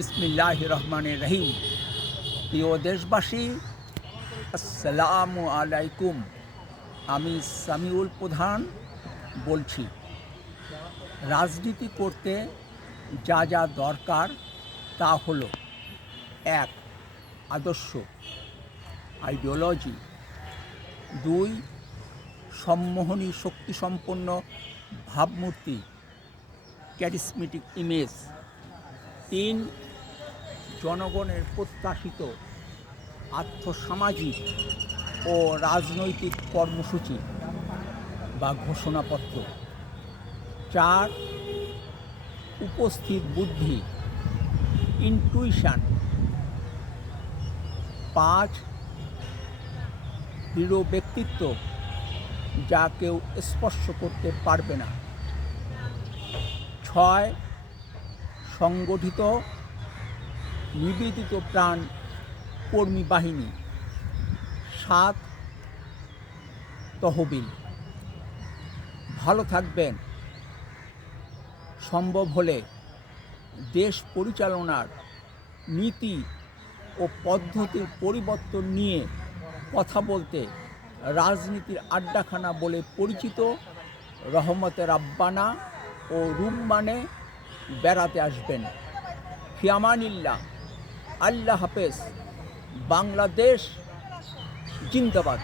বিসমিল্লাহির রহমানির রহিম। প্রিয় দেশবাসী, আসসালামু আলাইকুম। আমি সামিউল প্রধান বলছি। রাজনীতি করতে যা যা দরকার তা হলো: 1. আদর্শ আইডিওলজি। 2. সম্মোহনী শক্তিসম্পন্ন ভাবমূর্তি ক্যারিসমেটিক ইমেজ। 3. জনগণের প্রত্যাশিত আর্থসামাজিক ও রাজনৈতিক কর্মসূচি বা ঘোষণাপত্র। 4. উপস্থিত বুদ্ধি ইনটুইশন। 5. দৃঢ় ব্যক্তিত্ব যা কেউ স্পর্শ করতে পারবে না। 6. সংগঠিত নিবেদিত প্রাণ কর্মী বাহিনী। 7. তহবিল। ভালো থাকবেন। সম্ভব হলে দেশ পরিচালনার নীতি ও পদ্ধতির পরিবর্তন নিয়ে কথা বলতে রাজনীতির আড্ডাখানা বলে পরিচিত রহমতে রাব্বানা ও রুম্মানে বেড়াতে আসবেন। ফি আমানিল্লাহ। আল্লাহ হাফেজ। বাংলাদেশ জিন্দাবাদ।